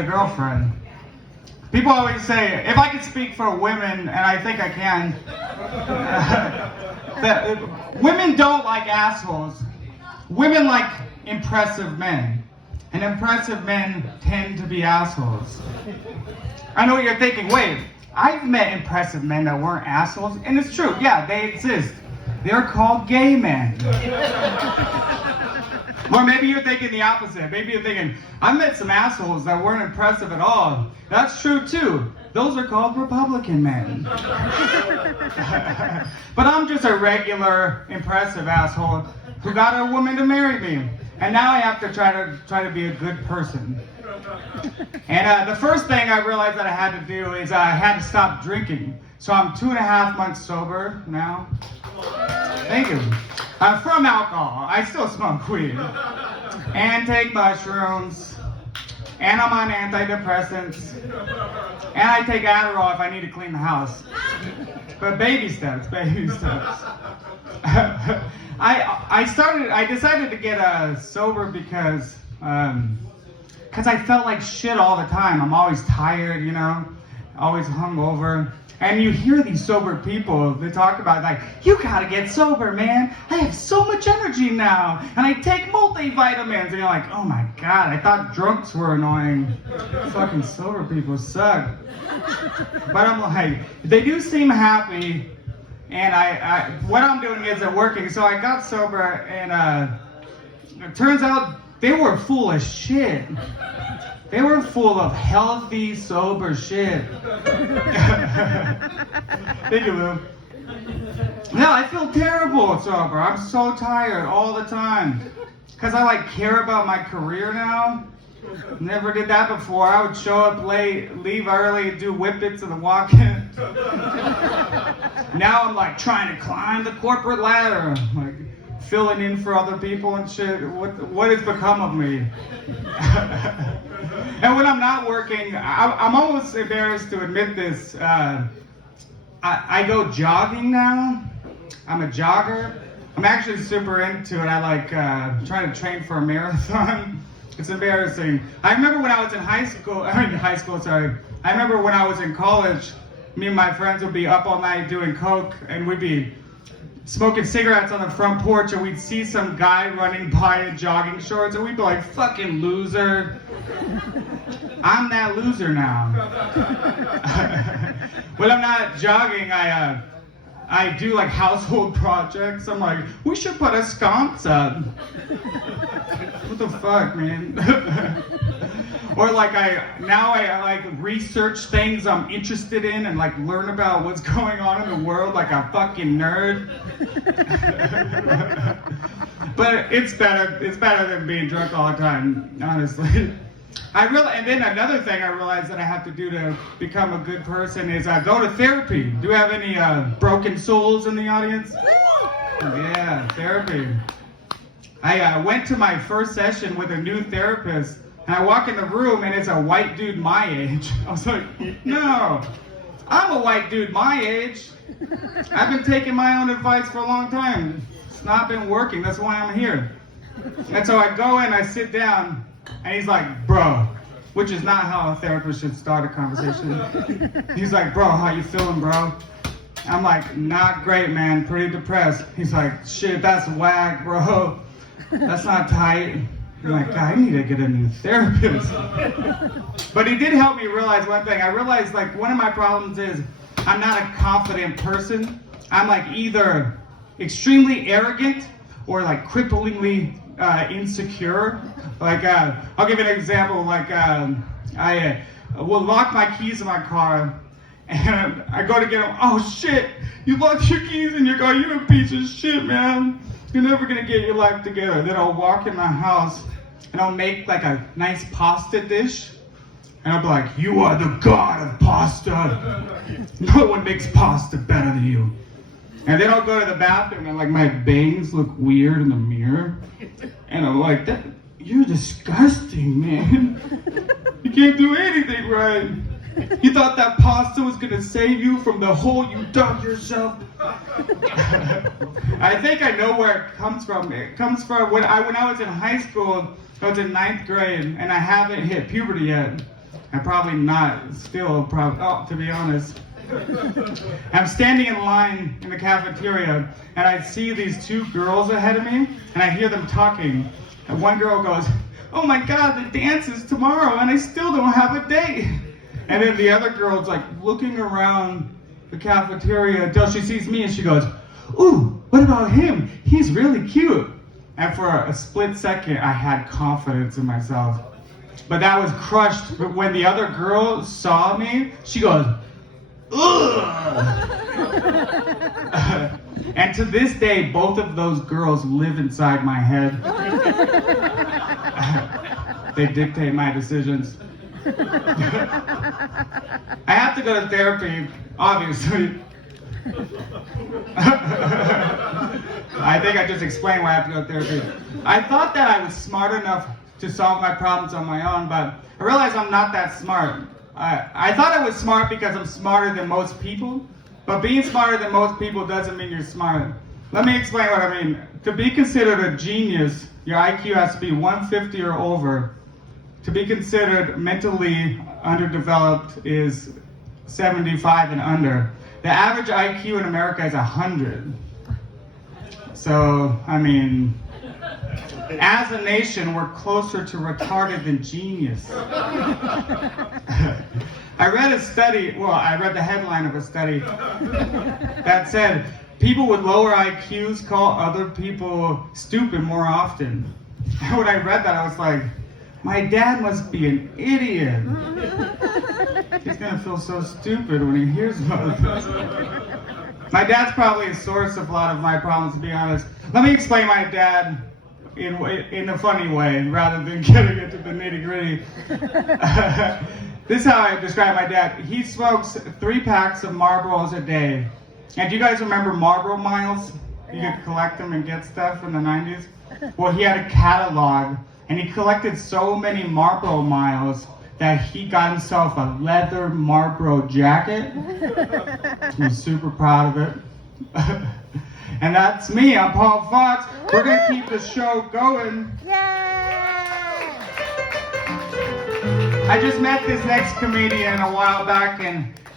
a girlfriend. People always say, if I could speak for women, and I think I can, that women don't like assholes. Women like impressive men. And impressive men tend to be assholes. I know what you're thinking. Wait, I've met impressive men that weren't assholes. And it's true, yeah, they exist. They're called gay men. Or maybe you're thinking the opposite. Maybe you're thinking, I've met some assholes that weren't impressive at all. That's true too. Those are called Republican men. But I'm just a regular, impressive asshole who got a woman to marry me. And now I have to try to be a good person. And the first thing I realized that I had to do is I had to stop drinking. So I'm 2.5 months sober now. Thank you. From alcohol. I still smoke weed. And take mushrooms. And I'm on antidepressants. And I take Adderall if I need to clean the house. But baby steps, baby steps. I decided to get sober because I felt like shit all the time. I'm always tired, you know, always hungover. And you hear these sober people, they talk about like, you gotta get sober, man. I have so much energy now, and I take multivitamins. And you're like, oh my God, I thought drunks were annoying. Fucking sober people suck. But I'm like, they do seem happy. And what I'm doing isn't working. So I got sober, and it turns out they were full of shit. They were full of healthy, sober shit. Thank you, Lou. No, I feel terrible sober. I'm so tired all the time. Because I care about my career now. Never did that before. I would show up late, leave early, do whippets and the walk-in. Now I'm trying to climb the corporate ladder, filling in for other people and shit. What has become of me? And when I'm not working, I'm almost embarrassed to admit this. I go jogging now. I'm a jogger. I'm actually super into it. I trying to train for a marathon. It's embarrassing. I remember when I was in high school. I remember when I was in college, me and my friends would be up all night doing coke, and we'd be smoking cigarettes on the front porch, and we'd see some guy running by in jogging shorts, and we'd be like, fucking loser. I'm that loser now. When I'm not jogging, I do household projects. I'm like, we should put a sconce up. What the fuck, man? Or I research things I'm interested in and learn about what's going on in the world like a fucking nerd. But it's better than being drunk all the time, honestly. And then another thing I realized that I have to do to become a good person is go to therapy. Do we have any broken souls in the audience? Yeah, therapy. I went to my first session with a new therapist, and I walk in the room and it's a white dude my age. I was like, no, I'm a white dude my age. I've been taking my own advice for a long time. It's not been working, that's why I'm here. And so I go in, I sit down, and he's like, bro, which is not how a therapist should start a conversation. He's like, bro, how you feeling, bro? I'm like, not great, man, pretty depressed. He's like, shit, that's whack, bro. That's not tight. I'm like, God, I need to get a new therapist. But he did help me realize one thing. I realized one of my problems is I'm not a confident person. I'm either extremely arrogant or cripplingly insecure. I'll give you an example. I will lock my keys in my car, and I go to get them. Oh shit! You locked your keys in your car. You're a piece of shit, man. You're never gonna get your life together. Then I'll walk in my house, and I'll make a nice pasta dish, and I'll be like, "You are the god of pasta. No one makes pasta better than you." And then I'll go to the bathroom, and my bangs look weird in the mirror, and I'm like, "You're disgusting, man. You can't do anything right. You thought that pasta was gonna save you from the hole you dug yourself?" I think I know where it comes from. It comes from when I was in high school. I was in 9th grade, and I haven't hit puberty yet. I'm probably not still, to be honest. I'm standing in line in the cafeteria, and I see these two girls ahead of me, and I hear them talking. And one girl goes, "Oh my God, the dance is tomorrow, and I still don't have a date." And then the other girl's like looking around the cafeteria until she sees me, and she goes, "Ooh, what about him? He's really cute." And for a split second, I had confidence in myself. But that was crushed. But when the other girl saw me, she goes, "Ugh." And to this day, both of those girls live inside my head. They dictate my decisions. I have to go to therapy, obviously. I think I just explained why I have to go to therapy. I thought that I was smart enough to solve my problems on my own, but I realized I'm not that smart. I thought I was smart because I'm smarter than most people, but being smarter than most people doesn't mean you're smart. Let me explain what I mean. To be considered a genius, your IQ has to be 150 or over. To be considered mentally underdeveloped is 75 and under. The average IQ in America is 100. So, I mean, as a nation, we're closer to retarded than genius. I read the headline of a study that said people with lower IQs call other people stupid more often. And when I read that, I was like, my dad must be an idiot. He's gonna feel so stupid when he hears about this. My dad's probably a source of a lot of my problems, to be honest. Let me explain my dad in a funny way, rather than getting into the nitty-gritty. This is how I describe my dad. He smokes 3 packs of Marlboros a day. And do you guys remember Marlboro miles? You could collect them and get stuff in the 90s. Well, he had a catalog, and he collected so many Marlboro miles that he got himself a leather Marlboro jacket. He's super proud of it. And that's me. I'm Paul Fox. We're going to keep the show going. Yay! I just met this next comedian a while back, and